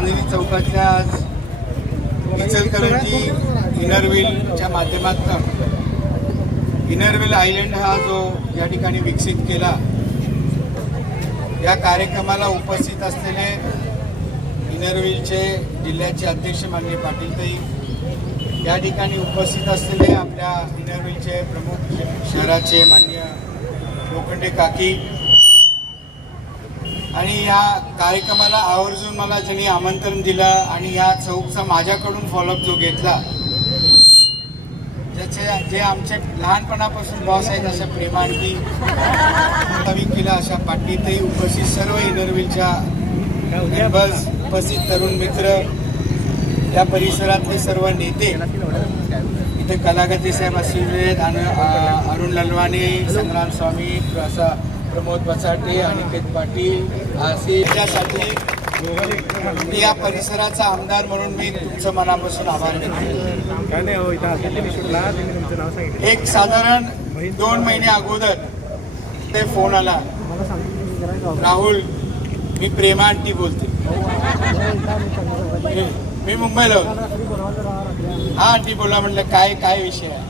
चांदेरी चौकातल्या आज इचलकरंजी इनरव्हीलच्या माध्यमातून Inner Wheel island हा जो या ठिकाणी विकसित केला या कार्यक्रमाला उपस्थित असलेले इनरव्हीलचे जिल्ह्याचे अध्यक्ष माननीय पाटीलताई या ठिकाणी उपस्थित असलेले आपल्या इनरव्हीलचे प्रमुख शहराचे मान्य लोखंडे काकी आणि या कार्यक्रमाला आवर्जून मला ज्यांनी आमंत्रण दिलं आणि या चौकचा माझ्याकडून फॉलोअप जो घेतला ज्याचे जे आमचे लहानपणापासून बॉस आहेत अशा प्रेमांती कवी केला अशा पाटीतही उपस्थित सर्व इनरविलच्या बस उपस्थित तरुण मित्र या परिसरातले सर्व नेते इथे कलागती साहेब असलेले अरुण ललवाणी संग्राम स्वामी असा प्रमोद बचाटे अनिकेत पाटील असे या परिसराचा आमदार म्हणून मी तुमचं मनापासून आभार नाही हो इथं आता त्यांनी शूटला त्यांनी तुमचं नाव सांगितलं. एक साधारण दोन महिने अगोदर ते फोन आला. राहुल मी प्रेमा आंटी बोलते. मी- मी मुंबईला होतो. हा आंटी बोला म्हटलं काय काय विषय आहे?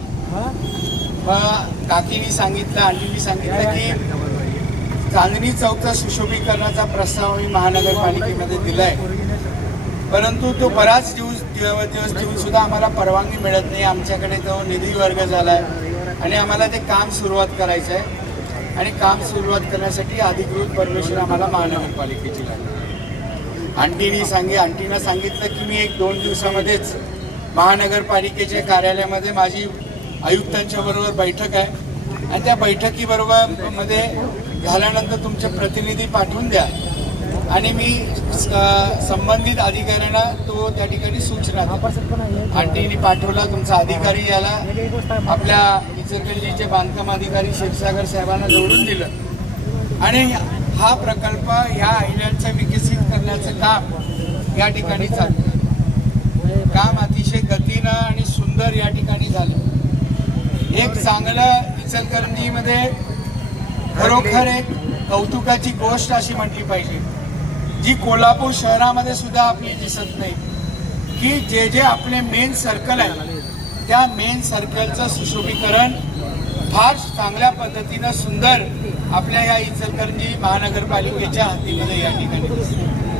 मग काकीनी सांगितलं आंटीनी सांगितलं की चांदणी चौकचा सुशोभीकरणाचा प्रस्ताव आम्ही महानगरपालिकेमध्ये दिलाय. परंतु तो बराच दिवस दिव- दिवस देऊन सुद्धा आम्हाला परवानगी मिळत नाही. आमच्याकडे तो निधी वर्ग झालाय आणि आम्हाला ते काम सुरुवात करायचं आहे आणि काम सुरुवात करण्यासाठी अधिकृत परमिशन आम्हाला महानगरपालिकेची लागली. आंटीनी सांगे आंटीनं सांगितलं की मी एक दोन दिवसामध्येच महानगरपालिकेच्या कार्यालयामध्ये माझी आयुक्तांच्या बरोबर बैठक आहे. आणि त्या बैठकीबरोबरमध्ये झाल्यानंतर तुमचे प्रतिनिधी पाठवून द्या. आणि मी संबंधित अधिकाऱ्यांना तो त्या ठिकाणी सूचना आणि आंटीनी पाठवला तुमचा अधिकारी याला आपल्या इचलकरंजीचे बांधकाम अधिकारी क्षीरसागर साहेबांना जोडून दिलं. आणि हा प्रकल्प ह्या आयलंडचा विकसित करण्याचं काम या ठिकाणी चालू काम अतिशय गतीनं आणि सुंदर या ठिकाणी झालं. एक चांगलं इचलकरंजीमध्ये खरोखर एक कौतुकाची गोष्ट अशी म्हटली पाहिजे जी कोल्हापूर शहरामध्ये सुद्धा आपली दिसत नाही की जे जे आपले मेन सर्कल आहे त्या मेन सर्कलचं सुशोभीकरण फार चांगल्या पद्धतीनं सुंदर आपल्या या इचलकरंजी महानगरपालिकेच्या हद्दीमध्ये या ठिकाणी